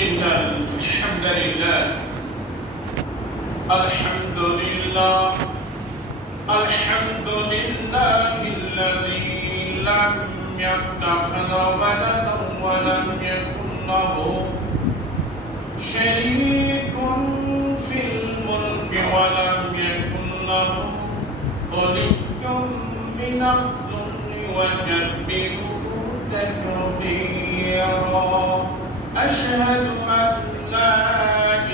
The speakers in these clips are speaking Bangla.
إن الحمد لله الحمد لله الحمد لله الذي لم يتخذ ولدا ولم يكن له شريك في الملك ولم يكن له ولي من الذل وكبره تكبيرا أشهد أن لا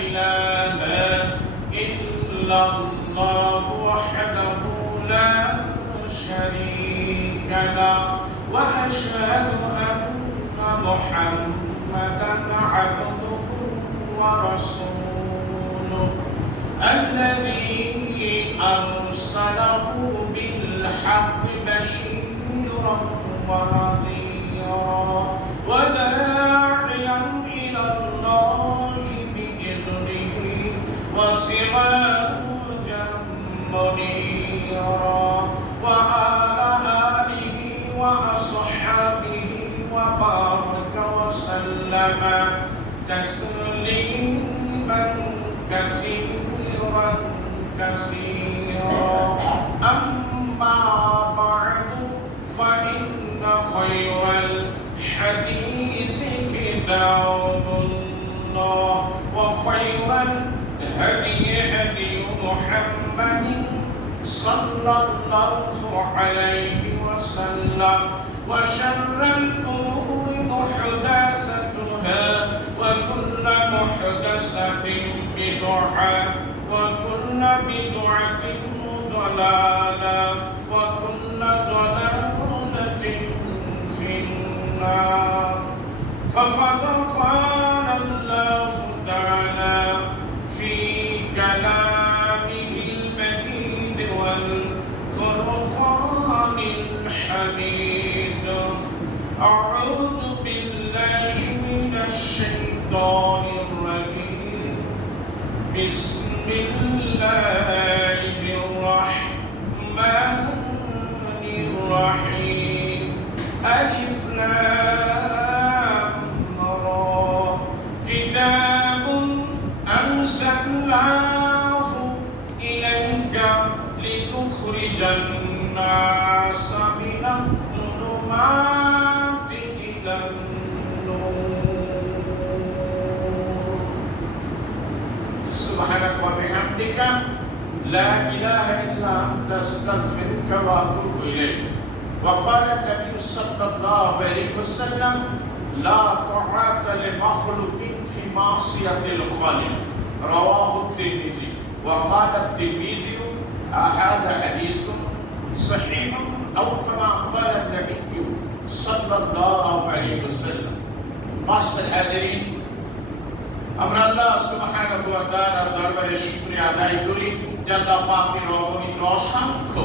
إله إلا الله وحده لا شريك له وأشهد أن محمدا عبده ورسوله الذي أرسله بالحق بشيرا ونذيرا وداعيا إلى الله بإذنه وسراجا منيرا وعلى آله وأصحابه وبارك وسلم تسليما كثيرا كثيرا أما بعد فإن خير الحديث كتاب الله وخير الهدي هدي محمد صلى الله عليه وسلم وشر الأمور محدثاتها وكل محدثة بدعة وكل بدعة ضلالة وكل ضلالة في النار فقد قال الله تعالى في كلامه المجيد والفرقان الحميد أعوذ بالله من الشيطان الرجيم بسم الله الرحمن الرحيم ألف لام را كتاب أنزلناه إليك لتخرج الناس من الظلمات إلى النور سبحانك وبحمدك لا إله إلا أنت أستغفرك وأتوب إليك وقال النبي صلى الله عليه وسلم لا طاعة لمخلوق في معصية الخالق رواه الترمذي وقال الترمذي هذا حديث صحيح أو كما قال النبي صلى الله عليه وسلم معاشر الحاضرين আমরা আল্লাহ সুবহানাহু ওয়া তাআলার দরবারে শুকরিয়া আদায় করি যে আল্লাহ পাকের অগণিত অসংখ্য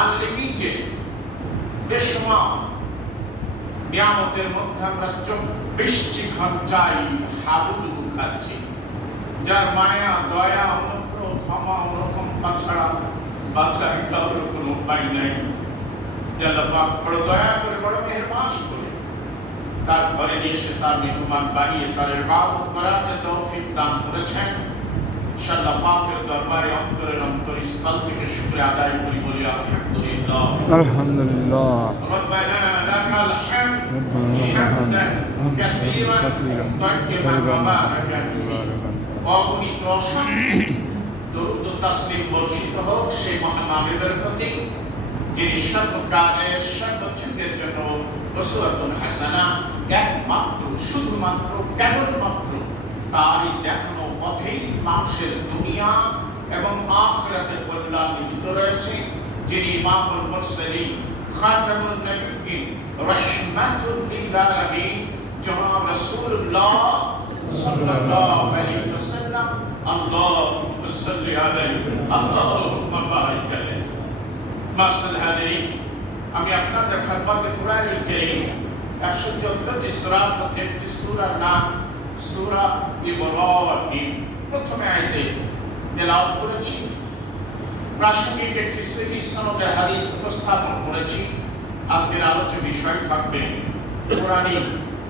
আনলিমিটেড বেশমার নিয়ামতের মধ্যে আমরা 24 ঘন্টায় হাবুডুবু খাচ্ছি যার মায়া দয়া অনুগ্রহ ক্ষমা অনুকম্পা ছাড়া বাঁচার কারোর কোনো উপায় নাই যে আল্লাহ পাক বড় দয়া করে বড় মেহেরবানি করে তার ঘরে নিয়ে এসে তার মেহমান বানিয়ে তার ইবাদত করার তৌফিক দান করেছেন আল্লাহ পাকের দরবারে অন্তরের অন্তরস্থল থেকে শুকরিয়া আদায় করি বলি আলহামদুলিল্লাহ আলহামদুলিল্লাহ রব্বানা লাকাল হামদ হামদান কাসীরান তাইয়িবান মুবারাকান অগণিত অসংখ্য দরুদ ও তাসলিম বর্ষিত হোক সেই মহান আমিরের প্রতি যিনি সর্বকালের সর্বযুগের জন্য উসওয়াতুন হাসানা একমাত্র শুধুমাত্র কেবলমাত্র তারই দেখানো পথেই মানুষের দুনিয়া এবং আখিরাতের কল্যাণ নিহিত রয়েছে যিনি ইমামুল মুরসালিন খাতামুন নবিয়্যিন রাহমাতুল লিল আলামিন জনাব রাসূলুল্লাহ সাল্লাল্লাহু আলাইহি ওয়াসাল্লাম আল্লাহুম্মা সাল্লি আলাইহি আল্লাহুম্মা বারিক আলাইহি মাশাআল্লাহ হাদিরিন আমি আপনাদের খেদমতে কুরআনুল কারীম 114টি সূরার মধ্যে একটি সূরার নাম সূরা ইব্রাহিম প্রথমে আয়াতে তেলাওয়াত করেছি প্রাসঙ্গিক একটি সহিহ সনদের হাদিস উপস্থাপন করেছি আজকের আলোচ্য বিষয় থাকবে কোরআনিক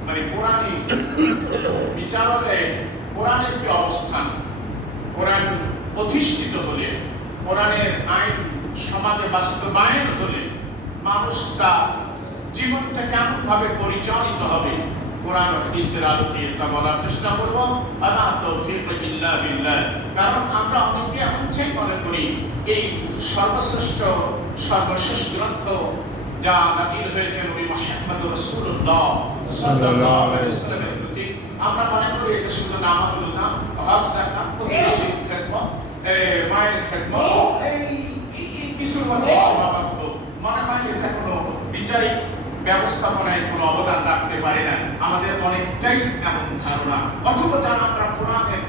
মানে কোরআনী বিচারকে কোরআনের কি অবস্থান, কোরআন প্রতিষ্ঠিত হলে, কোরআনের আইন সমাজে বাস্তবায়ন হলে মানুষ তার জীবনটা কেমন ভাবে পরিচালিত হবে, কোরআন হাদিসের আলোকে এটা বলার চেষ্টা করব। আল্লাহ তৌফিক ইল্লা বিল্লাহ। কারণ আমরা অনেকে এমন ঠিক মনে করি এই সর্বশেষ গ্রন্থ যা নাযিল হয়েছে নবী মুহাম্মদ রাসূলুল্লাহ সাল্লাল্লাহু আলাইহি ওয়াসাল্লামের প্রতি, আমরা মনে করি এটা শুধু নামাজুল না, হজ যাকাত প্রতিবেশীর খেদমত, মায়ের খেদমত, এই কিছুর মধ্যে সীমাবদ্ধ। মনে হয় এটা কোনো বিচারিক ব্যবস্থাপনায় কোনো অবদান রাখতে পারে না। আমাদের অনেকটাই এমন ধারণা। অথবা যারা আমরা কোরআনের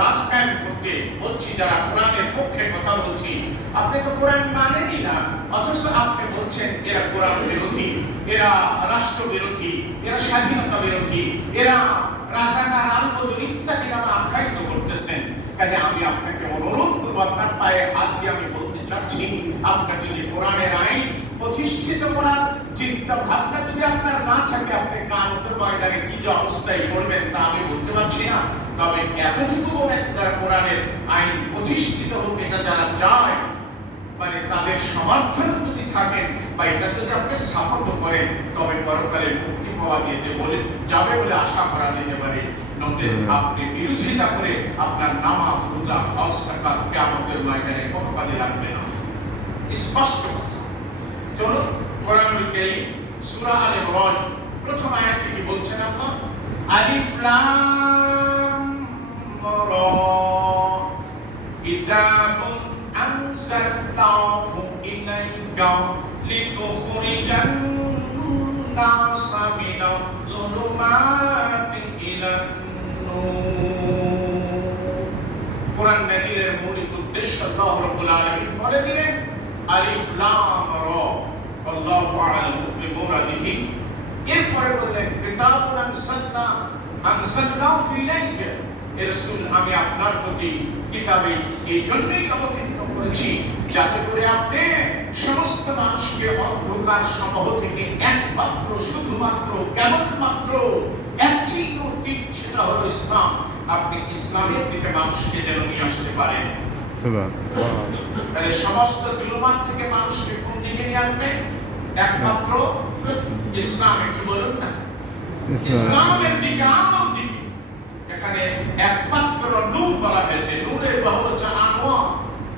রাজকায়ন করতে বলছি, যারা কোরআনের পক্ষে কথা বলছি, আপনি তো কোরআন মানেনই না, অথচ আপনি বলছেন এরা কোরআন বিরোধী, এরা রাষ্ট্র বিরোধী, এরা স্বাধীনতা বিরোধী, এরা রাজাকার আলবদর ইত্যাদি নামে আখ্যায়িত করতেছেন। কাজে আমি আপনাকে অনুরোধ করব, আপনার পায়ে হাত দিয়ে আমি বলতে চাচ্ছি, আপনাকে যে কোরআনের আইন প্রতিষ্ঠিত করার চিন্তা ভাবনা যদি আপনার না থাকে, আপনি কিয়ামতের ময়দানে কি যে অবস্থায় পড়বেন তা আমি বলতে পারছি না। তবে এতটুকু বলেন, যারা কোরআনের আইন প্রতিষ্ঠিত হোক এটা যারা চায়, মানে তাদের সমর্থন যদি থাকেন বা এটা যদি আপনি সাপোর্ট করেন, তবে পরকালে মুক্তি পাওয়া যাবে বলে আশা করা যেতে পারে। নচে আপনি বিরোধিতা করে আপনার নামাজ, রোজা, হজ, যাকাত কিয়ামতের ময়দানে কোনো কাজে লাগবে না। স্পষ্ট কথা। চলুন কোরআনুল কারীম সূরা আল ইমরান প্রথম আয়াতে কি বলছেন আল্লাহ? আলিফ লাম রা কিতাবুন আনজালনাহু ইলাইকা লিতুখরিজান নাসা মিনাল যুলুমাতি ইলান নূর। কোরআন নাযিলের মৌলিক উদ্দেশ্য আল্লাহ রাব্বুল আলামিন বলে দিলেন আলিফ লাম রা, আল্লাহু আ'লামু বিমুরাদিহি। এরপরে বললেন কিতাবুন আনজালনাহু ইলাইকা, হে রাসূল আমি আপনার প্রতি কিতাবে এই জন্যই অবতীর্ণ করেছি যাতে করে আপনি সমস্ত মানুষকে অন্ধকার সমূহ থেকে একমাত্র শুধুমাত্র কেবলমাত্র একটি দিক, সেটা হলো ইসলাম, আপনি ইসলামের দিকে মানুষকে যেন নিয়ে আসতে পারেন। তাহলে সমস্ত জুলুমাত থেকে মানুষকে কোন দিকে নিয়ে আনবে? একমাত্র ইসলাম। একটু বলুন না, ইসলামের দিকে, আলোর দিকে। এখানে একমাত্র নূর বলা হয়েছে, নূরের বহুবচন আনওয়ার,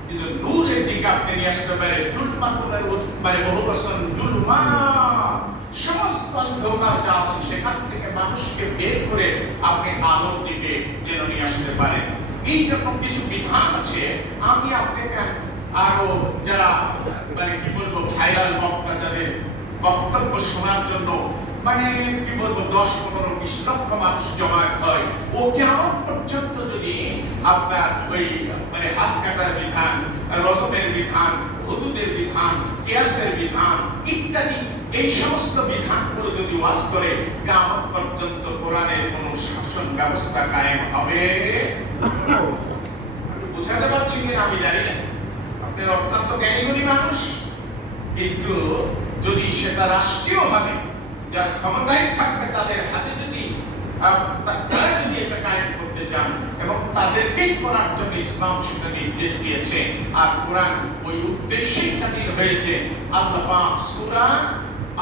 কিন্তু নূরের দিকে আপনি নিয়ে আসতে পারে জুলমাতুনের মানে বহুবচন জুলমা, সমস্ত অন্ধকার যা আছে সেখান থেকে মানুষকে বের করে আপনি আলোর দিকে যেন নিয়ে আসতে পারেন। এই রকম কিছু বিধান আছে। আমি আপনাকে আরো যারা মানে কি বলবো ভাইরাল বক্তা, যাদের বক্তব্য শোনার জন্য মানে কি বলবো 10-15-20 লক্ষ মানুষ জমায়েত হয়, ও কিয়ামত পর্যন্ত যদি আপনার ওই মানে হাত কাটার বিধান, রজমের বিধান, হুদুদের বিধান, কিয়াসের বিধান ইত্যাদি এই সমস্ত বিধানগুলো যদি ওয়াজ করে, কিয়ামত পর্যন্ত কোরআনের কোন শাসন ব্যবস্থা কায়েম হবে? বুঝাতে পারছি কিনা আমি জানি না, আপনি অত্যন্ত জ্ঞানীগুণী মানুষ, কিন্তু যদি সেটা রাষ্ট্রীয় ভাবে যার ক্ষমতায় থাকবে তাদের হাতে যদি তারা যদি এটা কায়েম করতে চান, এবং তাদেরকেই করার জন্য ইসলাম সেটা নির্দেশ দিয়েছে, আর কোরআন ওই উদ্দেশ্যেই নাযিল হয়েছে। আল্লাহ পাক সূরা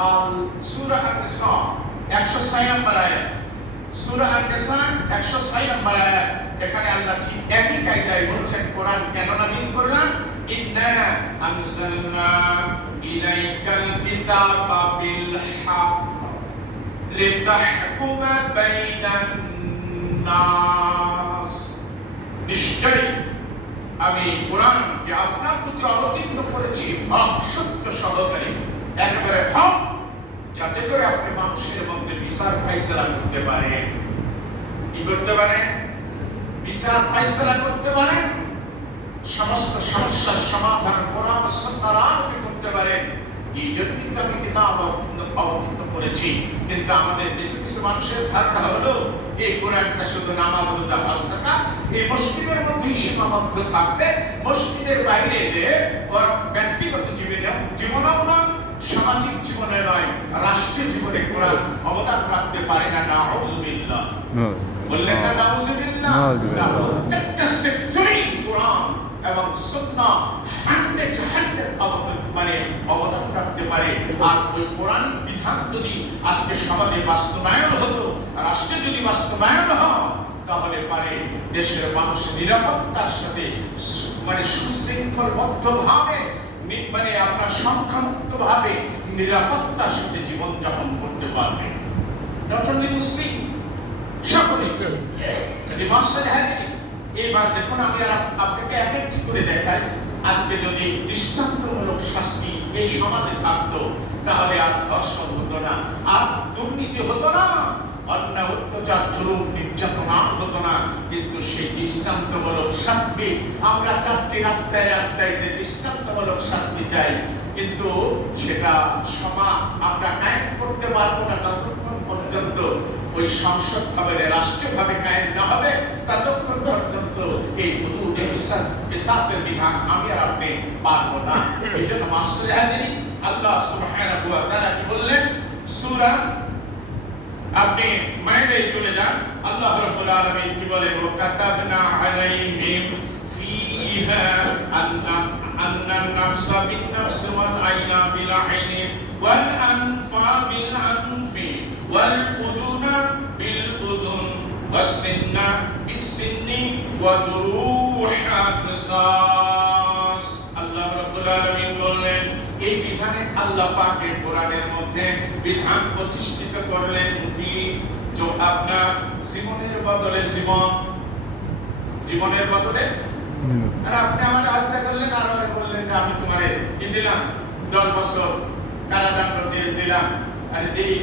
আন-নিসা 106 নম্বর আয়াত, সূরা আন-নিসা 106 নম্বর আয়াত, এখানে আল্লাহ ঠিক একই কায়দায় বলছেন কোরআন কেন নাযিল করলাম। ইন্না আনজালনা ইলাইকাল কিতাবা বিল হক লিতাহকুমা বাইনান নাস, নিশ্চয়ই আমি কোরআনকে আপনার প্রতি অবতীর্ণ করেছি হক সত্য সহকারী, একেবারে হক, যাতে করে আপনি মানুষের মধ্যে বিচার ফায়সালা করতে পারেন। কি করতে পারেন? বিচার ফায়সালা করতে পারেন, সমস্ত সমস্যার সমাধান কোরআন সুন্নাহর আলোকে করতে পারেন। এই জন্যই তো আমি কিতাব অবতীর্ণ করেছি। কিন্তু আমাদের কিছু কিছু মানুষের ধারণা হলো এই কোরআনটা শুধু নামাজ, রোজা, হজ, যাকাত এই মসজিদের মধ্যেই সীমাবদ্ধ থাকবে, মসজিদের বাইরে যে ওর ব্যক্তিগত জীবনেও না, সামাজিক জীবনে নয়, রাষ্ট্রীয় জীবনে কোরআন অবদান রাখতে বললেন না নাউজুবিল্লাহ? প্রত্যেকটা সেক্টরে কোরআন এবং সুন্নাহ 100 মানে অবদান রাখতে পারে। আর ওই কোরআনিক বিধান যদি আজকে সমাজে বাস্তবায়ন হতো, রাষ্ট্রে যদি বাস্তবায়ন হয়, তাহলে পারে দেশের মানুষ নিরাপত্তার সাথে মানে সুশৃঙ্খলবদ্ধভাবে মানে আপনার সংখ্যামুক্ত ভাবে নিরাপত্তার সাথে জীবনযাপন করতে পারবে। মুসলিম সকলে এবার দেখুন, আমি আর আপনাকে এক একটি করে দেখাই। আজকে যদি দৃষ্টান্তমূলক শাস্তি এই সমাজে থাকতো, তাহলে আর ধর্ষণ হতো না, আর দুর্নীতি হতো না, অন্যায় অত্যাচার জুলুম নির্যাতন হতো না। কিন্তু সেই দৃষ্টান্তমূলক শাস্তি আমরা চাচ্ছি, রাস্তায় রাস্তায় যে দৃষ্টান্তমূলক শাস্তি চাই, কিন্তু সেটা সমাজ আমরা কায়েম করতে পারবো না ততক্ষণ পর্যন্ত, ওই সংসদ ভবনে রাষ্ট্রভাবে কায়েম না হবে ততক্ষণ পর্যন্ত এই হুদুদে কিসাসের বিধান আমি আর আপনি পারবো না। এই জন্য মাসুল হাদিন আল্লাহ সুবহানাহু ওয়া তাআলা কি বললেন? সূরা আপনি মাইদায় চলে যান, আল্লাহ রাব্বুল আলামিন কি বলেন? ওয়া কাতাবনা আলাইহিম ফীহা আন্না নাফসা বিন-নাফস ওয়াল আইনা বিল-আইনি ওয়াল আনফা বিল-আনফি ওয়াল উযুনা বিল-উযুন ওয়াস-সিন্না বিস-সিন্নি ওয়া দুরূহা কিসাস। আল্লাহ রাব্বুল আলামিন বললেন, এই বিধানে আল্লাহ পাকের কোরআনের মধ্যে বিধান প্রতিষ্ঠিত করলেন কি? যে আপনার জীবনের বদলে জীবনের বদলে আর আপনি আমার হত্যা করলেন, আর বললেন যে আমি তোমারে কি দিলাম? 10 বছর কারাদণ্ড দিলাম। আরে দিই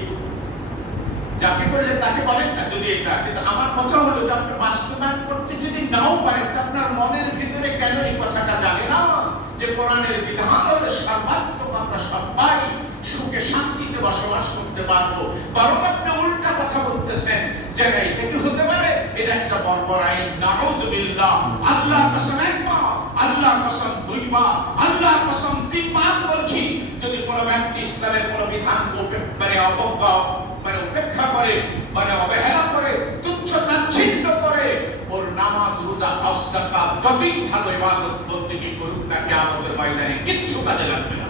যাকে করলে তাকে বলেন না যদি এটা, কিন্তু আমার কথা হলো যে আপনি বাস্তবায়ন করতে যদি নাও পারেন, আপনার মনের ভিতরে কেন এই কথাটা জাগে না যে কোরআনের বিধান হলে সর্বাত্মক আমরা সবাই সুখে শান্তিতে বসবাস করতে পারবো? বরং আপনি উল্টা কথা বলতেছেন যে এটা কি হতে পারে? এটা একটা বর্বর আইন। নাউযুবিল্লাহ। আল্লাহ কসম একবার, আল্লাহ কসম দুইবার, আল্লাহ কসম তিনবার বলছি, যদি কোনো ব্যক্তি ইসলামের কোনো বিধান মানে অবজ্ঞা মানে উপেক্ষা করে, মানে অবহেলা করে, তুচ্ছ তাচ্ছিল্য করে, ওর নামাজ রোজা হজ যাকাত যতই ভালো ইবাদত বন্দেগী করুক না, কিয়ামতের ময়দানে কিচ্ছু কাজে লাগবে না।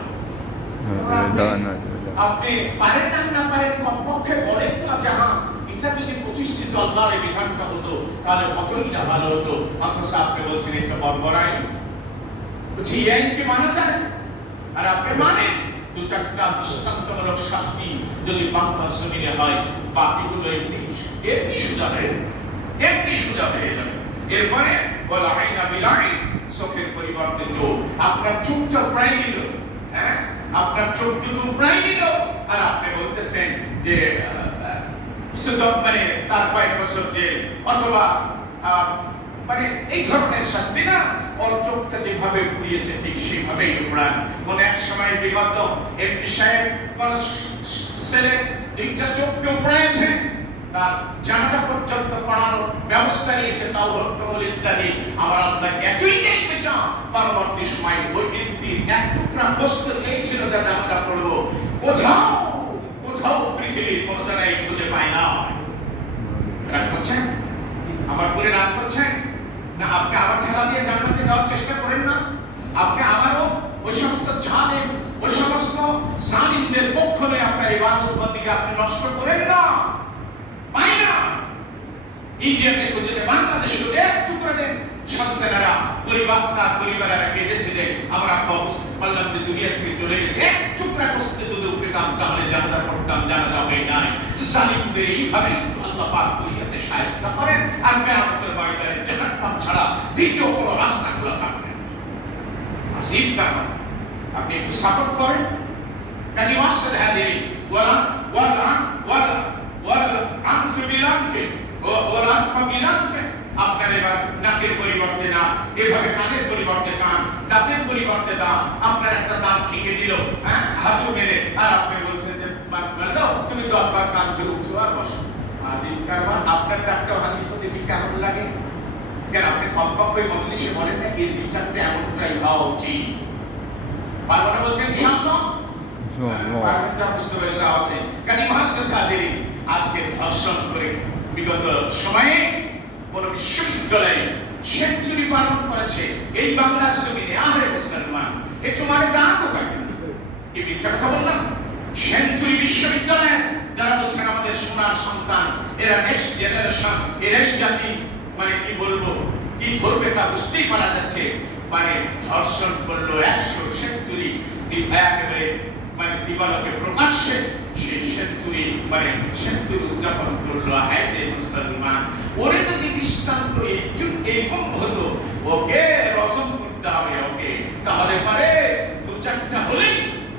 আপনি পারেন না পারেন, কমপক্ষে বলেন না যাহা এটা যদি প্রতিষ্ঠিত আল্লাহর এই বিধানটা হতো তাহলে কতই না ভালো হতো। অথচ আপনি বলছেন একটা বর্বর আইন, বলছি এই আইনকে মানা যায়, আর আপনি মানেন 2-4টা দৃষ্টান্তমূলক শাস্তি যদি বাংলার জমিনে হয়, বাকিগুলো এমনি সোজা হয়ে যাবে। এরপরে বলা আইনা বিলাই, চোখের পরিবর্তে চোখ। আপনার চোখটা প্রায় নিল, হ্যাঁ, আপনার চোখ দুটো প্রায় নিল, আর আপনি বলতেছেন যে মানে তার কয়েক বছর জেল, অথবা মানে এই ধরনের শাস্তি না। ওর চোখটা যেভাবে দিয়েছে ঠিক সেইভাবেই উড়ান। মনে এক সময় বিগত এমপি সাহেব কোন ছেলে 2টা চোখকে উড়াইছে, তার জানাজা পর্যন্ত পড়ানোর ব্যবস্থা নিয়েছে, তাও হট্টগোল ইত্যাদি। আমার আল্লাহ এতই দেখতে চান, পরবর্তী সময় ওই এমপির এক টুকরা গোশত চেয়েছিল যাতে আমরা পড়বো, কোথাও পৃথিবীর কোনো জায়গায় খুঁজে পায় না। রাগ করছেন? আমার করে রাগ করছেন না? আপনি আবার ঠেলা দিয়ে জান্নাতে যাওয়ার চেষ্টা করেন না? আপনি আবারও ওই সমস্ত জালেম, ওই সমস্ত জালিমদের পক্ষ নিয়ে আপনার ইবাদত বন্দেগী আপনি নষ্ট করেন না। পাই না ইন্ডিয়াতে খুঁজে দেন, বাংলাদেশে এক টুকরা দেন, সন্তানেরা পরিবারেরা কেঁদেছে যে আমরা বললাম যে দুনিয়া থেকে চলে গেছে, এক টুকরা কষ্ট যদি পেতাম তাহলে জানাজা পড়তাম, জানাজা হয় নাই। জালিমদের এইভাবে আল্লাহ পাক দুনিয়াতে সাহায্য করেন, আর কিয়ামতের ময়দানে জাহান্নাম ছাড়া দ্বিতীয় কোনো রাস্তা খোলা থাকবে না। আজিব ব্যাপার। আপনি একটু সাপোর্ট করেন। কাজী মাসুদ হাদিরি আপনার এবার নাকের পরিবর্তে নাক, এভাবে কানের পরিবর্তে কান, দাঁতের পরিবর্তে দাঁত, আপনার একটা দাঁত ভেঙে দিল, হ্যাঁ, হাতু মেরে, আর আপনি বলছেন যে দাও তুমি 10 বার কান ধরে উঠো আর বসো। আজিব কারবার। আপনার দাঁতটা ভাঙিত দেখি কেমন লাগে? কেন আপনি কমপক্ষে মজলিসে বলেন না এর বিচারটা এমনটাই হওয়া উচিত? পারবো না বলতে ইনশাআল্লাহ। বুঝতে পেরেছে আপনি? কাজী মাসুদ হাদিরি আজকে ধর্ষণ করে বিগত সময়ে কোন বিশ্ববিদ্যালয়ে সেঞ্চুরি পালন করেছে এই বাংলার জমিনে। আরে মুসলমান, এ তোমার দাম কোথায়? কি মিথ্যা কথা বললাম? সেঞ্চুরি বিশ্ববিদ্যালয়ে যারা বলছেন আমাদের সোনার সন্তান, এরা নেক্সট জেনারেশন, এরাই জাতি, মানে কি বলবো, কি ধরবে তা বুঝতেই পারা যাচ্ছে। মানে ধর্ষণ করলো 100 সেঞ্চুরি, একেবারে মানে দিবালোকে প্রকাশ্যে সেই সেঞ্চুরি মানে সেঞ্চুরি উদযাপন করলো। হায়রে মুসলমান, ওরে যদি দৃষ্টান্ত এইরকম হতো, ওকে রসম করতে হবে ওকে, তাহলে পারে 2-4টা হলেই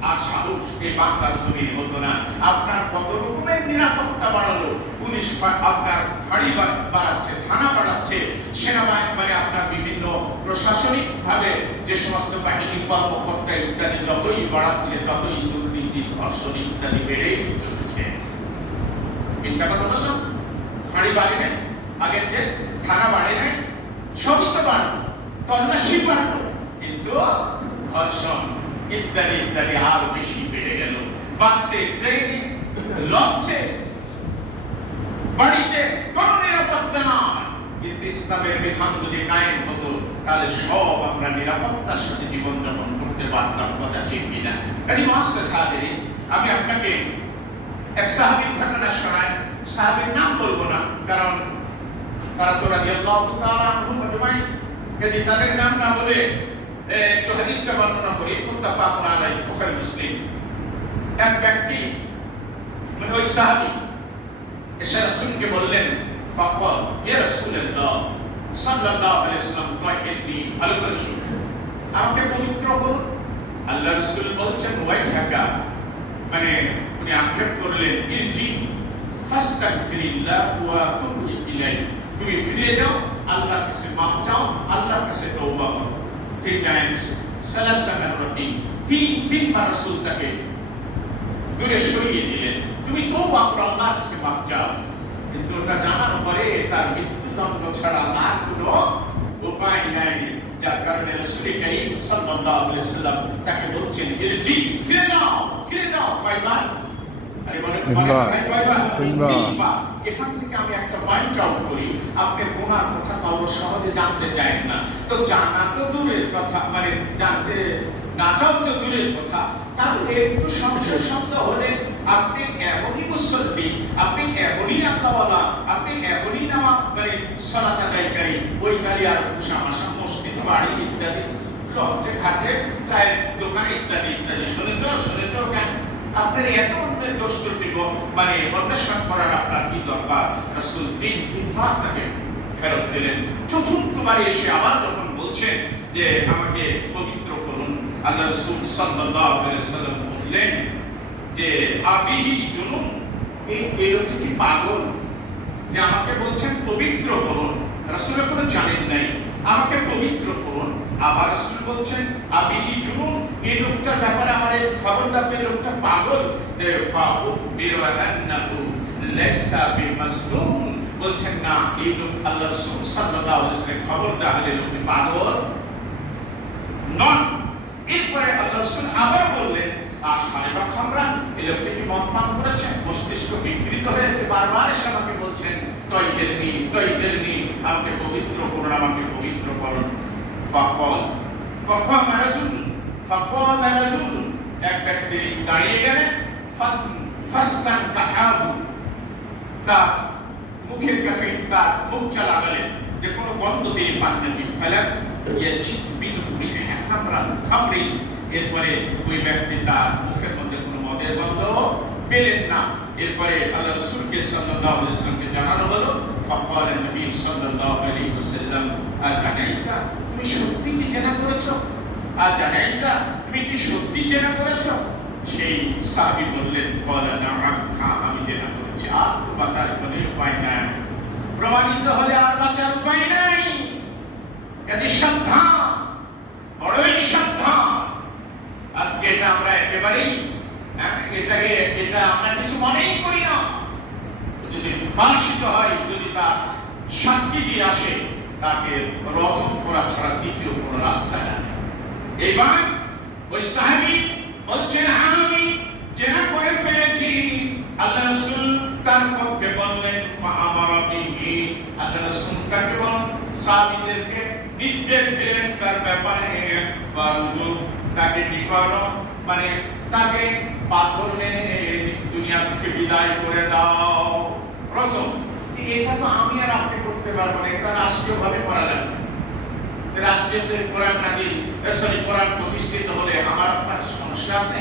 আর সাহস এই বাংলার জমিনে হতো না। আপনার কত রকমের নিরাপত্তা বাড়ালো, পুলিশ আপনার ফাঁড়ি বাড়াচ্ছে, থানা বাড়াচ্ছে, সেনাবাহিনী মানে আপনার বিভিন্ন প্রশাসনিক ভাবে যে সমস্ত বাহিনী কর্মকর্তা ইত্যাদি যতই বাড়াচ্ছে ততই দুর্নীতি, ধর্ষণ ইত্যাদি বেড়েই চলছে। মিথ্যা কথা বললাম? ফাঁড়ি বাড়ে নাই, আগের যে থানা বাড়ে নাই, সবই তো বাড়লো, তল্লাশি বাড়লো, কিন্তু ধর্ষণ ইত্যাদি ইত্যাদি আরো বেশি বেড়ে গেল। বাসে, ট্রেনে, লঞ্চে, বাড়িতে কোনো নিরাপত্তা নয়। কিন্তু ইসলামের বিধান যদি কায়েম হতো তাহলে সব আমরা নিরাপত্তার সাথে জীবনযাপন করতে পারতাম। কথা ঠিক কিনা? আমি আপনাকে এক সাহাবীর ঘটনা শোনাই। সাহাবীর নাম বলবো না, কারণ তারা তো রাদিয়াল্লাহু তাআলা আনহুম আজমাইন, যদি তাদের নাম না বলে একটু হাদিসটা বর্ণনা করি। মুত্তাফাকুন আলাইহি, বুখারী মুসলিম। এক ব্যক্তি মানে ওই সাহাবী এসে রাসূলকে বললেন, ফাকাল ইয়া রাসূলুল্লাহ সাল্লাল্লাহু আলাইহি ওয়াসাল্লাম তাকিনি আল-কুরশু, আমাকে পবিত্র করুন। আল্লাহ রাসূল বলছেন ওয়াইহাকা, মানে উনি আক্ষেপ করলেন, ইরজি ফাস্তাগফিরিল্লাহ ওয়া তুব ইলাইহি, তুমি ফিরে যাও, আল্লাহর কাছে মাফ চাও, আল্লাহর কাছে তওবা করো। 3 times, সালাসা মাররাতিন, তিনবার রাসূল তাকে দূরে সরিয়ে দিলেন, তুমি তওবা করো, আল্লাহর কাছে মাফ চাও। কিন্তু ওটা জানার পরে তার মৃত্যুদণ্ড ছাড়া আর কোনো উপায় নাই, যার কারণে রাসূল কারীম সাল্লাল্লাহু আলাইহি ওয়াসাল্লাম তাকে বলছেন, ইরজি, ফিরে যাও, ফিরে যাও। কয়বার? আরে বলেন কয়বার? এখান থেকে আমি একটা পয়েন্ট আউট করি, আপনি গুনার কথা কারো সহজে জানতে চান না, তো জানা তো দূরের কথা, মানে জানতে না চাও তো দূরের কথা, তাহলে একটু সংশয় শব্দ হলে আপনি এমনই মুসল্লি, আপনি এমনই আল্লাহওয়ালা, আপনি এমনই নামাজ মানে সালাত আদায়কারী, ওই কালি আর সামাশা মসজিদ, বাড়ি ইত্যাদি, লঞ্চে ঘাটে, চায়ের দোকান ইত্যাদি ইত্যাদি, শুনেছ কেন? আপনার এত অন্যের দোষ কর্তৃক মানে অন্বেষণ করার আপনার কি দরকার? রাসূল তিনবার তাকে ফেরত দিলেন। চতুর্থবার এসে আবার যখন বলছেন যে আমাকে পবিত্র করুন, আল্লাহ রাসূল সাল্লাল্লাহু আলাইহি ওয়াসাল্লাম বললেন যে আবিহি জুনুন, এই হচ্ছে কি পাগল যে আমাকে বলছেন পবিত্র করুন? রাসূল কোনো জানেন নাই, আমাকে পবিত্র করুন। আবার রাসূল বলছেন আবিহি জুনুন, এই লোকটার ব্যাপারে আমার খবরদার, এই লোকটা পাগল। ফাউ বিরান্নাহু লাইসা বিমাসলুম, বলছেন না এই লোক, আল্লাহ রাসূল সাল্লাল্লাহু আলাইহি ওয়াসাল্লাম খবরদার, এই লোক পাগল নন। এরপরে আল্লাহ রাসূল আবার বললেন আশারিবা খামরান, এই লোকটা কি মদ পান করেছে, মস্তিষ্ক বিকৃত হয়েছে, বারবার এসে আমাকে বলছেন তয়হিরনি, আমাকে পবিত্র করুন, আমাকে পবিত্র করুন। ফাকামা রাজুল, এক ব্যক্তি দাঁড়িয়ে গেলেন, ফাস্তানকাহাহু, তার মুখের কাছে তার মুখটা লাগালেন যে কোনো গন্ধ তিনি পান নাকি। ফালাম ইয়াজিদ মিনহু রিহা খামরিন, এরপরে ওই ব্যক্তি তার মুখের মধ্যে কোনো মদের গন্ধ পেলেন না। এরপরে আল্লাহ রাসূলকে সাল্লাল্লাহু আলাইহি ওয়াসাল্লামকে জানানো হলো, ফাকালা নবী সাল্লাল্লাহু আলাইহি ওয়াসাল্লাম আজানাইতা, তুমি সত্যি কি জেনা করেছো? আজানাইতা, তুমি কি সত্যি জেনা করেছো? সেই সাহাবী বললেন, ক্বালা নাআম, হ্যাঁ আমি জেনা করেছি। আর তো বাঁচার কোনো উপায় নাই, প্রমাণিত হলে আর বাঁচার উপায় নাই। এতে সাবধান, বড়ই সাবধান। আজকে এটা আমরা একেবারেই এটা আমরা কিছু মনেই করি না। যদি ফাঁসিত হয়, যদি তার সাক্ষী দিয়ে আসে, তাকে রজম করা ছাড়া দ্বিতীয় কোনো রাস্তা নেই। এবার ওই সাহাবী বলছেন আমি জেনা করে ফেলেছি। আল্লাহ রাসূল তার পক্ষে বললেন ফাআমারা আল্লাহ রাসূল তাকে বলেন সাহাবীদেরকে নির্দেশ দিলেন তার ব্যাপারে ফারুক তাকে কি করো মানে তাকে পাথর মেরে দুনিয়া থেকে বিদায় করে দাও। রসুল এটা তো আমি আর আপনি করতে পারবো না, এটা রাষ্ট্রীয়ভাবে করা লাগবে। রাষ্ট্রীয়তে কোরআন নাজিল কোরআন প্রতিষ্ঠিত হলে আমার আপনার সমস্যা আছে,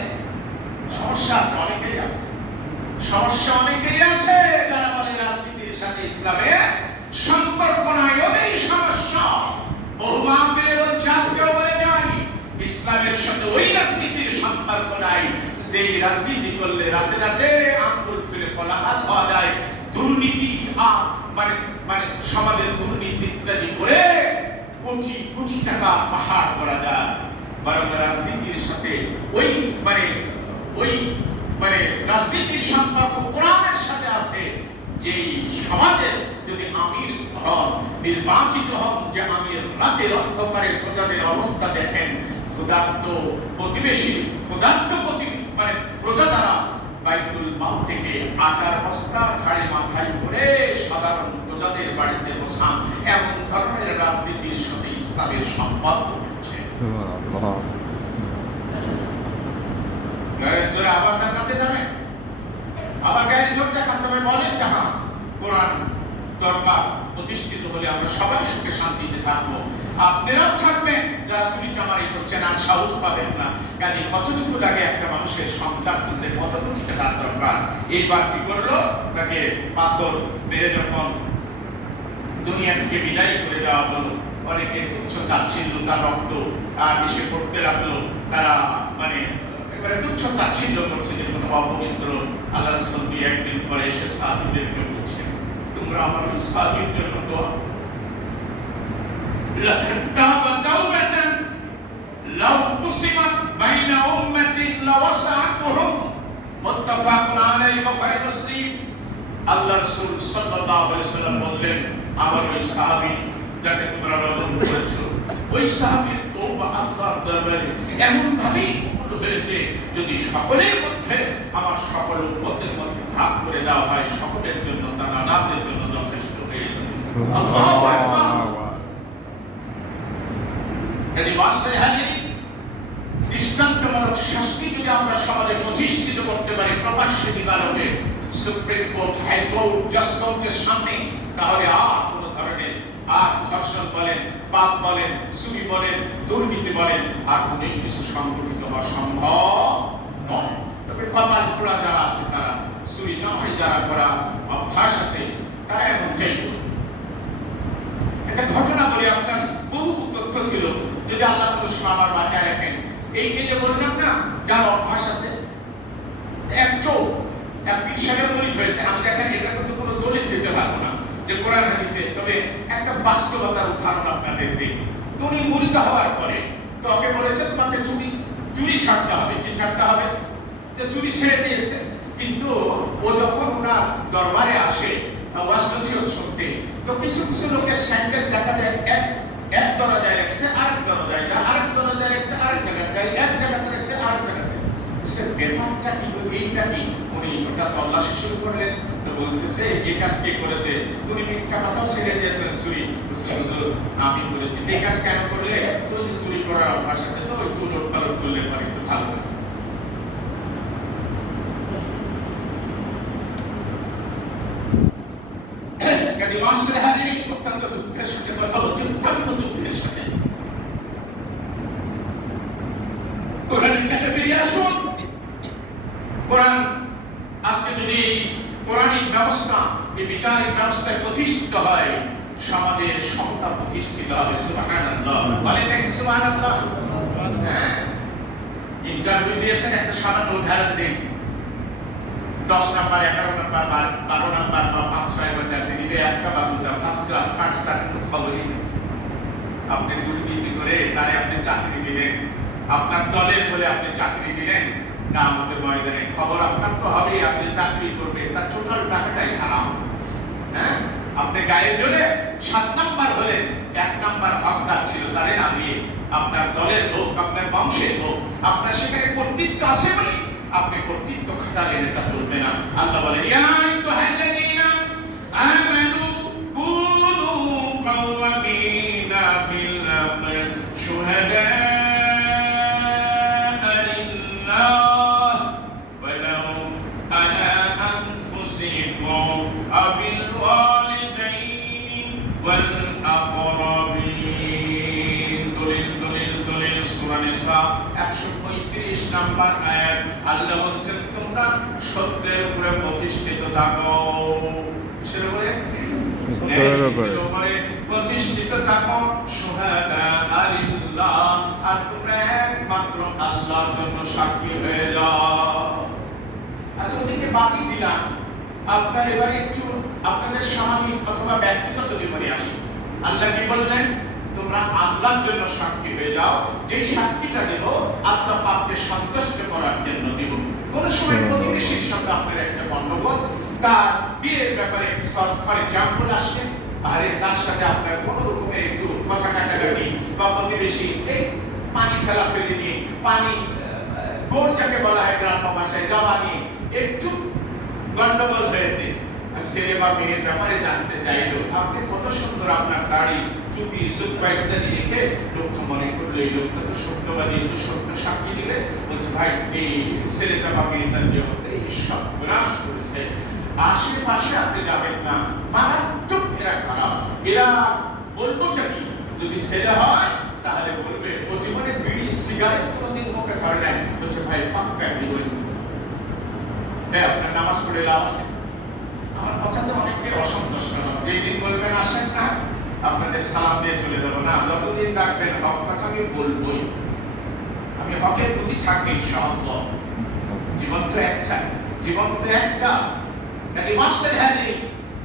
সমস্যা আছে, অনেকেরই আছে, সমস্যা অনেকেরই আছে। যারা বলে রাজনীতির সাথে ইসলামের সম্পর্ক নাই, ওদেরই সমস্যা। বহু মাহফিলে বলছে, আজকেও বলে যাই, ইসলামের সাথে ওই রাজনীতির সম্পর্ক নাই যেই রাজনীতি করলে রাতে রাতে আঙ্গুল ফিরে কলা গাছ হওয়া যায়, দুর্নীতি মানে মানে সমাজের দুর্নীতি ইত্যাদি করে কোটি কোটি টাকা পাহাড় করা যায়। বরং রাজনীতির সাথে ওই রাজনীতির সম্পর্ক কোরআনের সাথে আছে। যে সমাজের যদি আমির হন, নির্বাচিত হন, যে আমির রাতের অন্ধকারের প্রজাদের অবস্থা দেখেন, ক্ষুধার্ত প্রতিবেশী, ক্ষুধার্ত প্রজা দ্বারা বাইতুল মাল থেকে আটার বস্তা ঘাড়ে মাথায় করে সাধারণ প্রজাদের বাড়িতে বসান, এমন ধরনের রাজনীতির সাথে ইসলামের সম্পর্ক হচ্ছে। আবার জান্নাতে যাবে, আবার গায়ের জোর দেখাতে হবে, বলেন যাহা কোরআন দরবার প্রতিষ্ঠিত হলে আমরা সবাই সুখে শান্তিতে থাকবো, আপনারাও থাকবেন। যারা চুরি চামারি করছেন আর সাহস পাবেন না। কাজে কতটুকু লাগে একটা মানুষের সংসার তুলতে কত কোটি টাকার দরকার। এইবার কি করলো, তাকে পাথর মেরে যখন দুনিয়া থেকে বিদায় করে দেওয়া হলো, অনেকে তুচ্ছ তাচ্ছিল্য, তার রক্ত আর এসে পড়তে লাগলো, তারা এবারে তুচ্ছ তাচ্ছিল্য করছে যে কোনো অপবিত্র। আল্লাহ রাসূল একদিন পরে এসে সাহাবীদেরকে বলছেন, তোমরা আমার ওই সাহাবীর জন্য দোয়া লাউ কুসিমাত বাইনা উম্মাতিন লাওয়াসআতুহুম মুত্তাফাকুন আলাইহি বুখারী মুসলিম। আল্লাহ রাসূল সাল্লাল্লাহু আলাইহি ওয়াসাল্লাম বললেন, আমার ওই সাহাবী যাকে তোমরা রদন করেছো, ওই সাহাবীর তওবা আল্লাহর দরবারে এমন ভাবে কবুল হয়েছে, যদি সকলের মধ্যে আমার সকল উম্মতের মধ্যে ভাগ করে দেওয়া হয়, সকলের জন্য তার আদাতের জন্য যথেষ্ট হয়ে যাবে। আল্লাহু আকবার। দৃষ্টান্তমূলক শাস্তি যদি আমরা সমাজে প্রতিষ্ঠিত করতে পারি প্রকাশ্যে দিবালোকে, সুপ্রিম কোর্ট, হাইকোর্ট, জাজ কোর্টের সামনে, তাহলে আর কোন ধরনের আর ধর্ষণ বলেন, পাপ বলেন, চুরি বলেন, দুর্নীতি বলেন, আর অনেক কিছু সংগঠিত হওয়া সম্ভব নয়। তবে কপাল পোড়া যারা আছে, তারা চুরি চামারি যারা করা অভ্যাস আছে, তারা এমন চাইব। একটা ঘটনা বলি, আপনার বহু তথ্য ছিল, যদি আল্লাহ আমার বাঁচায় রাখেন। এই যে বললাম না, যার অভ্যাস আছে, এক চোখ এক বিশ্বাসে তৈরি হয়েছে। আমি দেখেন এটা কিন্তু কোনো দলিল দিতে পারবো না যে কোরআন হাদিসে, তবে একটা বাস্তবতার উদাহরণ আপনাদের দিই। উনি মুরিদ হওয়ার পরে তো ওকে বলেছে তোমাকে চুরি ছাড়তে হবে। কি ছাড়তে হবে? যে চুরি ছেড়ে দিয়েছে, কিন্তু ও যখন ওনার দরবারে আসে ওয়াজ নসিহত শুনতে, তো কিছু কিছু লোকের স্যান্ডেল দেখা যায় এক দরজায় রাখছে, আরেক দরজায় যায়, আরেক দরজায় রাখছে, আরেক জায়গায় যায়, এক জায়গাতে রাখছে, আরেক জায়গায়। ব্যাপারটা কি, এইটা কি? উনি ওটা তল্লাশি শুরু করলেন। তো বলতেছে এই কাজ কে করেছে? তুমি মিথ্যা কথাও ছেড়ে দিয়েছেন, চুরি আমি করেছি। এই কাজ কেন করলে? ওই যে চুরি করার অভ্যাস আছে, তো একটু উলট পালট করলে পরে একটু ভালো হয়। অত্যন্ত দুঃখের সাথে কথা বলছি, অত্যন্ত দুঃখের সাথে। কোরআনের কাছে ফিরে আসুন। কোরআন আজকে যদি কোরআনিক ব্যবস্থা, এই বিচারিক ব্যবস্থায় প্রতিষ্ঠিত হয়, সমাজের সমতা প্রতিষ্ঠিত হবে। সুবহানাল্লাহ, বলেন নাকি সুবহানাল্লাহ? হ্যাঁ, ইন্টারভিউ দিয়েছেন, একটা সামান্য উদাহরণ দিন। 10 নাম্বার, 11 নাম্বার, 12 নাম্বার বা 5-6 ঘন্টা দিলে একটা বা দুটা ফার্স্ট ক্লাস, ফার্স্ট ক্লাস কোনো খবরই নেই। আপনি দুর্নীতি করে তারে আপনি চাকরি দিলেন, আপনার দলের বলে আপনি চাকরি দিলেন না, আমাদের ময়দানে খবর আপনার তো হবেই, আপনি চাকরি করবে, তার টোটাল টাকাটাই হারাম। হ্যাঁ, আপনি গায়ে জ্বলে 7 নাম্বার হলেন, 1 নাম্বার হকদার ছিল তারে নামিয়ে, আপনার দলের হোক, আপনার বংশের হোক, আপনার সেখানে কর্তৃত্ব আছে বলে আপনি কর্তৃত্ব খাটালেন, এটা চলবে না। আল্লাহ বলে ইয়া আইয়ুহাল্লাযীনা আমানু কুনু وبالوالدين والأقربين দলিল সূরা নিসা 135 নম্বর আয়াত আল্লাহ বলছেন তোমরা সত্যের উপরে প্রতিষ্ঠিত থাকো। কিসের উপরে? সত্যের উপরে প্রতিষ্ঠিত থাকো। শুহাদা আলিল্লাহ, আর তোমরা একমাত্র আল্লাহর জন্য সাক্ষী হয়ে যাও। আসলে যে বাকি দিলাম আপনার এবারে একটু আপনাদের সামাজিক অথবা ব্যক্তিগত জীবনে আসি। আল্লাহ কি বললেন? তোমরা আল্লাহর জন্য সাক্ষী হয়ে যাও। যে সাক্ষীটা দেব আল্লাহ পাককে সন্তুষ্ট করার জন্য দেব। কোন সময় প্রতিবেশীর সঙ্গে আপনার একটা গণ্ডগোল, তার বিয়ের ব্যাপারে একটি ফর এক্সাম্পল আসছে, আর তার সাথে আপনার কোনো রকমের একটু কথা কাটাকাটি বা প্রতিবেশী এই পানি ফেলা ফেলে নিয়ে পানি গোল যাকে বলা হয় গ্রাম্য ভাষায় জমা নিয়ে একটু গন্ডগোল হয়েছে, ছেলে বা মেয়ের ব্যাপারে জানতে চাইলো আপনি কত সুন্দর আপনার দাড়ি চুপি সুপার ইত্যাদি রেখে লোকটা মনে করলো এই লোকটা তো সত্যবাদী, একটু সত্য সাক্ষী দিলে বলছে ভাই এই ছেলেটা বা মেয়েটার যে অবস্থা এই সব বিনাশ করেছে, আশেপাশে আপনি যাবেন না, মারাত্মক এরা খারাপ। এরা বলবো কি যদি ছেলে হয় তাহলে বলবে ও জীবনে বিড়ি সিগারেট কোনোদিন মুখে ধরে নাই, বলছে ভাই পাক্কা জীবন আপনার নামাজ পড়ে লাভ আছে। আমার কথাতে অনেকে অসন্তুষ্ট হবে, যেদিন বলবেন আসেন না আপনাদের সালাম দিয়ে চলে যাবো না, যতদিন ডাকবেন হক কথা আমি বলবোই, আমি হকের প্রতি থাকবে ইনশাআল্লাহ। জীবন তো একটা, জীবন তো একটা।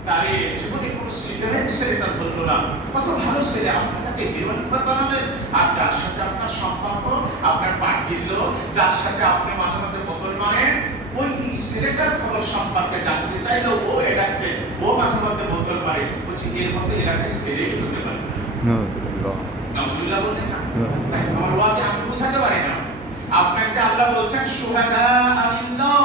তারে জীবনে কোনো সিগারেট ছেলেটা ধরলো না, কত ভালো ছেলে, আপনাকে হিরোইন বানাবেন, আর যার সাথে আপনার সম্পর্ক আপনার পাঠিয়ে দিল, যার সাথে আপনি মাঝে মাঝে বোতল মারেন, ওই ছেলেটার খবর সম্পর্কে জানতে চাইলো, ও এটাকে ও মাঝে মধ্যে বোতল মারে, বলছি এর মতো এটাকে ছেলেই হতে পারে আমার ওয়াদে আমি বুঝাতে পারি না। আপনাকে আল্লাহ বলছেন শুহাদা আলিল্লাহ,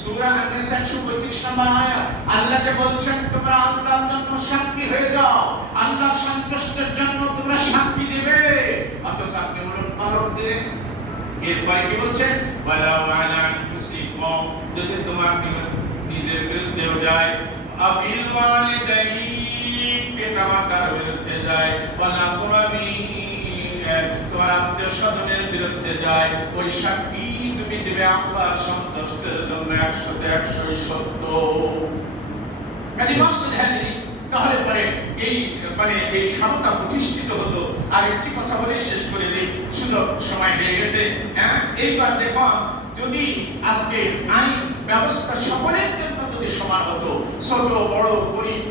সূরা আন-নিসা 135 নম্বর আয়াত, আল্লাহকে বলছেন তোমরা আল্লাহর জন্য সাক্ষী হয়ে যাও, আল্লাহর সন্তুষ্টির জন্য তোমরা সাক্ষী দেবে। অথচ আপনি উলট দিয়ে এরপরে কি বলছেন? ওয়ালাউ আলা আনফুসিকুম, যদি তোমার নিজের বিরুদ্ধেও যায়, আবিল ওয়ালিদাইনি, পিতামাতার বিরুদ্ধে যায়, ওয়ালা কুরাবিন, তোমার আত্মীয় স্বজনের বিরুদ্ধে যায়, ওই সাক্ষী তুমি দেবে আল্লাহর সন্তুষ্টির জন্য 100 সত্য। কাজে মাকসুদ হাজিরি, তাহলে পরে এই এই সমতা প্রতিষ্ঠিত হলো। আর একটি কথা বলে শেষ করে দিই, সুন্দর সময় হয়ে গেছে। হ্যাঁ, এইবার দেখুন যদি আজকে আইন ব্যবস্থা সকলের জন্য যদি সমান হতো, ছোট বড় গরিব,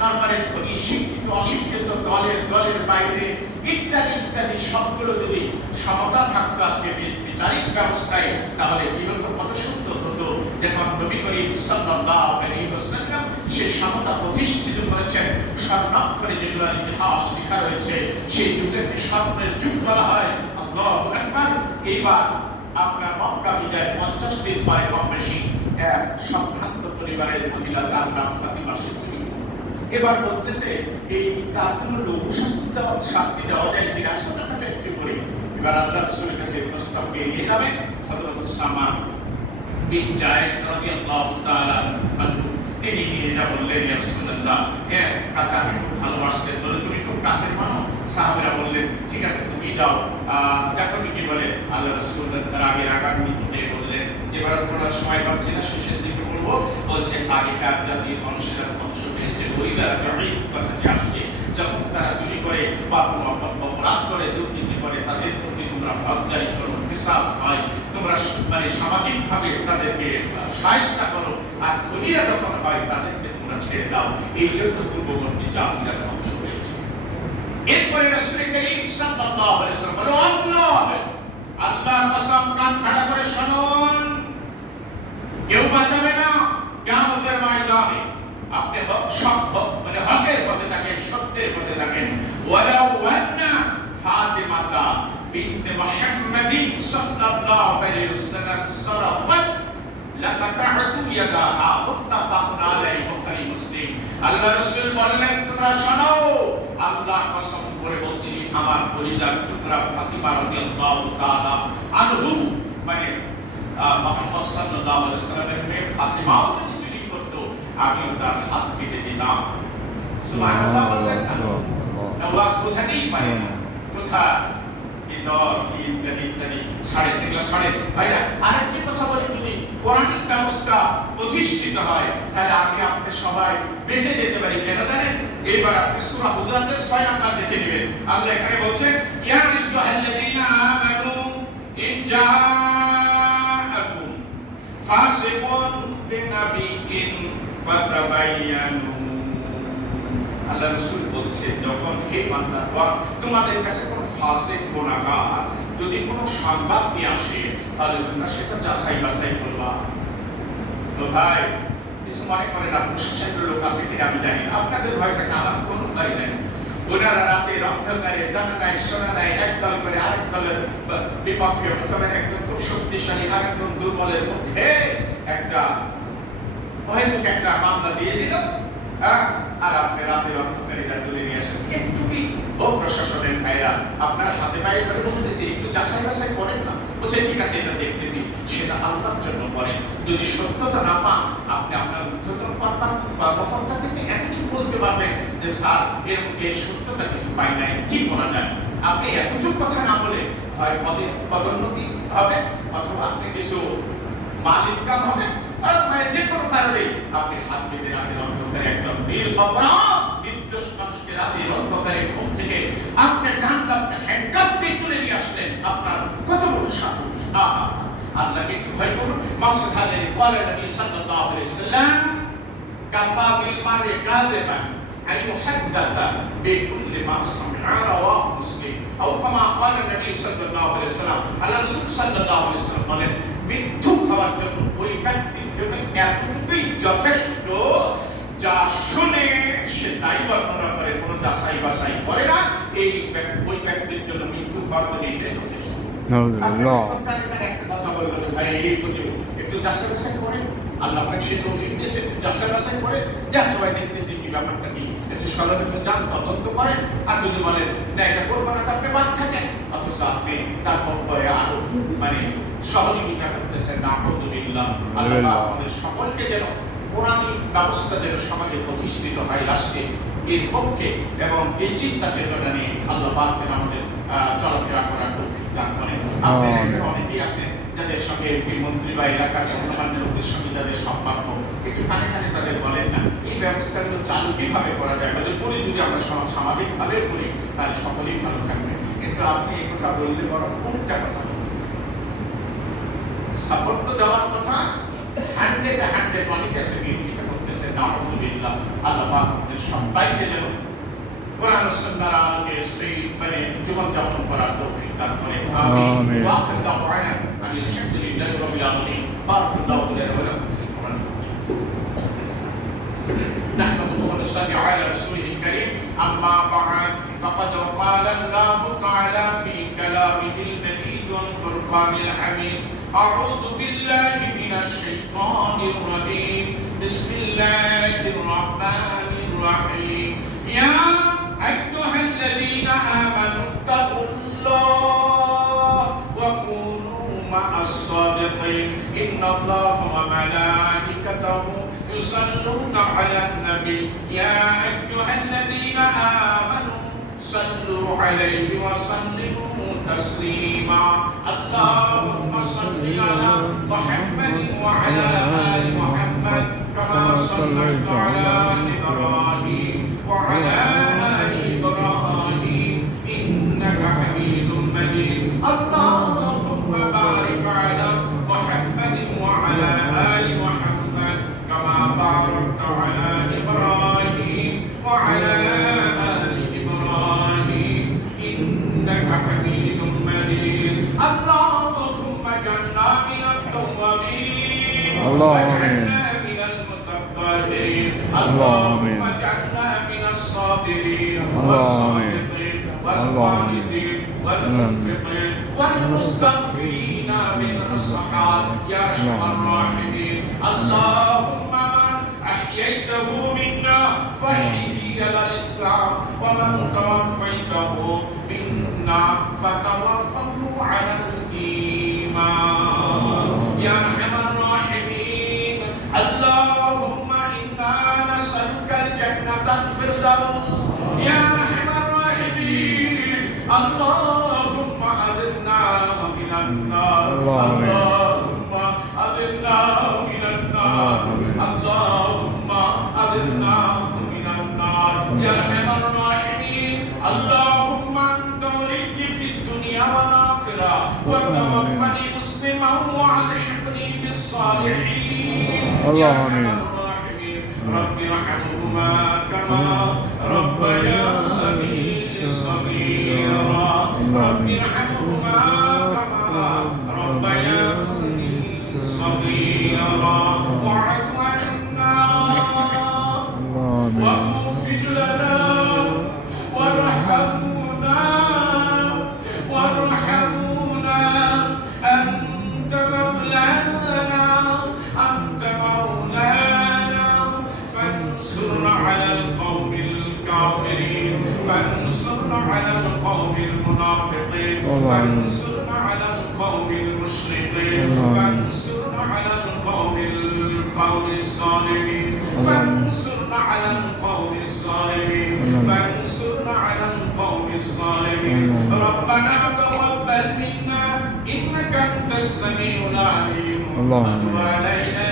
তারপরে ধনী শিক্ষিত অশিক্ষিত, দলের বাইরে ইত্যাদি ইত্যাদি সবগুলো যদি সমতা থাকতো আজকে বিচারিক ব্যবস্থায়, তাহলে কি হতো? কত সুন্দর হতো। দেখুন নবী করিম সাল্লাল্লাহু আলাইহি ওয়াসাল্লাম সেই সমতা প্রতিষ্ঠিত করেছেন। স্বর্ণাক্ষরে যেগুলো ইতিহাস লেখা রয়েছে, সেই যুগকে স্বর্ণের যুগ বলা হয়। আল্লাহু আকবার। এইবার আপনার মক্কা বিজয় 50 দিন পরে কম বেশি এক সম্ভ্রান্ত পরিবারের মহিলা, তার নাম ফাতিমা সিদ্দিকী। এবার বলতেছে এই তার কোনো লঘু শাস্তি দেওয়া যায় কিনা, ছোটখাটো একটু করে। এবার আল্লাহ রাসূলের কাছে প্রস্তাবকে নিয়ে যাবে হযরত উসামা বিন যায়েদ রাদিয়াল্লাহু তাআলা আনহু, তিনি নিয়ে যা বললেন, ইয়া রাসূলুল্লাহ, হ্যাঁ কাকাকে খুব ভালোবাসতেন, বলে তুমি খুব কাছের মানুষ। সাহাবীরা বললেন ঠিক আছে তুমি যাও, দেখো কি বলে। আল্লাহ রাসূল তার আগের আগামী দিকে বললেন, এবার পড়ার সময় পাচ্ছি না, শেষের দিকে বলবো। বলছে আগেকার জাতির মানুষেরা ধ্বংস হয়েছে, ওই কথাটি আসছে, যখন তারা চুরি করে বা অপরাধ করে, দুর্নীতি করে, তাদের প্রতি তোমরা হক জারি করো, কিসাস হয়, তোমরা সামাজিক ভাবে তাদেরকে সাহায্য করো, আর ধনীরা যখন হয় তাদেরকে তোমরা ছেড়ে দাও। এই জন্য পূর্ববর্তী জাতিরা ধ্বংস হয়েছে। এরপরে রাসূল করিম সাল্লাল্লাহু আলাইহি ওয়াসাল্লাম বলেন, আল্লাহর কসম, কান খাড়া করে শুনুন, কেউ বাঁচাবে না কিয়ামতের ময়দানে। আপনি হকের পথে থাকেন, সত্যের পথে থাকেন। ওয়ালাউ আন্না ফাতিমাতা বিনতে মুহাম্মাদিন সাল্লাল্লাহু আলাইহি ওয়াসাল্লাম সারাকাত লাকাতাতু ইয়াদাহা, মুত্তাফাকুন আলাইহি, বুখারী মুসলিম। আল্লাহ রাসূল বললেন, তোমরা শোনো, আল্লাহ কসম করে বলছি, আমার কলিজার টুকরা ফাতিমা রাদিয়াল্লাহু তাআলা আনহু, মানে মুহাম্মদ সাল্লাল্লাহু আলাইহি ওয়াসাল্লামের মেয়ে ফাতিমাও যদি চুরি করত, আমিও তার হাত কেটে দিলাম। সুবহানাল্লাহ বললেন না? ওয়াজ বোঝাতেই পারে না কোথায় আরেকটি কথা বলি, যদি কোরআনিক ব্যবস্থা প্রতিষ্ঠিত হয় তাহলে আমি আপনি সবাই বেঁচে যেতে পারি। কেন জানেন? এবার আপনি সূরা হুজুরাতের 6 নাম্বার দেখে নেবেন। আল্লাহ এখানে বলছেন, ইয়া আইয়ুহাল্লাযীনা আমানু ইন জাআকুম ফাসিকুন বিনাবিয়্যিন ফাতাবায়্যানু। আল্লাহ রাসূল বলছেন, যখন হে বান্দাগণ তোমাদের কাছে কোন ফাসিক গুনাহগার যদি কোনো সংবাদ নিয়ে আসে তাহলে তোমরা সেটা যাচাই বাছাই করবা। তো ভাই কিছু মনে করেন না, প্রশাসনের লোক আছে কিনা আমি জানি না, আপনাদের ভয় থাকে, আমার কোনো ভয় নেই। ওনারা রাতে অন্ধকারে জানা নাই শোনা নাই একদল করে আরেক দলের বিপক্ষে, অথবা একজন খুব শক্তিশালী আরেকজন দুর্বলের মধ্যে একটা অহেতুক একটা মামলা দিয়ে দিল, আর আপনি রাতের অন্ধকারীরা তুলে নিয়ে আসেন। একটু কি ও প্রশাসনের ভাইরা আপনার হাতে পায়ে ধরে বলতেছি একটু যাচাই বাছাই করেন না। বলছে ঠিক আছে, এটা দেখতেছি, সেটা আল্লাহর জন্য করেন। যদি সত্যতা না পান আপনি আপনার ঊর্ধ্বতন কর্মকর্তা থেকে এতটুকু বলতে পারবেন যে স্যার এর মধ্যে সত্যতা কিছু পাই নাই, কি করা যায়। আপনি এতটুকু কথা না বলে হয় পদোন্নতি হবে, অথবা আপনি কিছু মাল ইনকাম হবে, যে কোনো কারণে আপনি হাত বেঁধে রাতের অন্ধকারে একদম নিরপরাধ নির্দোষ মানুষকে রাতের অন্ধকারে ঘুম থেকে আপনি হ্যান্ডকাপ দিয়ে তুলে নিয়ে আসলেন। আপনার কত বড় সাহস! আল্লাহকে একটু ভয় করুন। মাকসুদ হাজারি বলেন নবী সাল্লাল্লাহু আলাইহি ওয়াসাল্লাম, কাফা বিল মারই কাযিবান আন ইউহাদ্দাসা বিকুল্লি মা সামিআ রাওয়াহু মুসলিম আও কামা ক্বালা নবী সাল্লাল্লাহু আলাইহি ওয়াসাল্লাম। আল্লাহ রাসূল সাল্লাল্লাহু আলাইহি ওয়াসাল্লাম বলেন, মিথ্যুক হওয়ার জন্য ওই ব্যক্তির জন্য এতটুকুই যথেষ্ট, যা শুনে সে তাই বর্ণনা করে, কোনো যাচাই বাছাই করে না, এই ওই ব্যক্তির জন্য মৃত্যু হওয়ার এটাই যথেষ্ট। একটা কথা বলবেন, ভাই এই একটু যাচাই বাছাই করে, আল্লাহ আপনাকে সে তৌফিক দিয়েছে, যাচাই বাছাই করে যা সবাই দেখতেছি কি ব্যাপারটা কি, একটু স্মরণে যান, তদন্ত করেন। আর যদি বলেন না এটা করবো না, আপনি বাদ থাকেন, অথচ আপনি তার পরে আরো মানে সহযোগিতা করতেছেন। আলহামদুলিল্লাহ, আল্লাহ আমাদের সকলকে যেন কোরআনিক ব্যবস্থা যেন সমাজে প্রতিষ্ঠিত হয় রাষ্ট্রে, এর পক্ষে এবং এই চিন্তা চেতনা নিয়ে আল্লাহ পাক যেন আমাদের চলাফেরা করার তৌফিক দান করেন। আপনাদের অনেকেই আছেন যাদের সঙ্গে মন্ত্রী বা এলাকার সম্মান লোকদের সঙ্গে যাদের সম্পর্ক, একটু কানে কানে তাদের বলেন না এই ব্যবস্থাগুলো চালু কিভাবে করা যায়, বলে করি যদি আমরা স্বাভাবিকভাবে করি তাহলে সকলেই ভালো থাকবে। কিন্তু আপনি এই কথা বললে বড় কোনটা কথা সাপোর্ট তো দেওয়ার কথা, 100 অনেকে সেটা করতেছে। আলহামদুলিল্লাহ, আল্লাহ পাক আমাদের সবাইকে যেন কোরআন ও সুন্নাহর আলোকে সেই মানে জীবন যাপন করার তৌফিক দান করেন। আমিন। ওয়া আখিরু দাওয়ানা আলহামদুলিল্লাহি রাব্বিল আলামিন। বারাকাল্লাহু লানা ওয়া লাকুম ফিল কুরআন। نحمده ونصلي على رسوله الكريم. أما بعد فقد قال الله تعالى في كلامه المجيد والفرقان الحميد. أعوذ بالله من الشيطان الرجيم. بسم الله الرحمن الرحيم. يا أيها الذين آمنوا اتقوا الله وكونوا مع الصادقين. إن الله وملائكته يصلون على النبي. يا أيها الذين آمنوا صلوا عليه وسلموا تسليما. اللهم صل على محمد وعلى آل محمد كما صليت على إبراهيم وعلى آل إبراهيم إنك حميد مجيد. اللهم بارك على محمد وعلى آل محمد كما باركت على إبراهيم وعلى آل إبراهيم إنك حميد مجيد. اللهم اجعلنا من التوابين واجعلنا من المتطهرين. اللهم اجعلنا من الصابرين والصادقين والقانتين والمنفقين والمستغفرين من الصحاب يا أرحم الراحمين. اللهم من أحييته منا فأحيه على الإسلام ومن توفيته منا فتوفه على الإيمان يا أرحم الراحمين. اللهم إنا وأجرناه من النار يا أرحم الراحمين اللهم أنت ولي في الدنيا والآخرة وتوفني مسلما وألحقني بالصالحين يا أرحم الراحمين رب ارحمهما كما ربياني صغيرا رب ارحمهما كما ربياني صغيرا واعف عنا واغفر لنا وارحمنا أنت مولانا فانصرنا على القوم الكافرين فانصرنا على القوم المنافقين فانصرنا على القوم المشركين فانصرنا على القوم الظالمين فانصرنا على القوم الظالمين فانصرنا على القوم الظالمين ربنا تقبل منا إنك أنت السميع العليم وتب علينا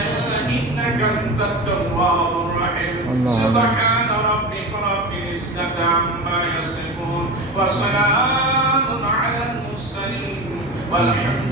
إنك أنت التواب الرحيم سبحان ربك رب العزة عما يصفون وسلام على المرسلين والحمد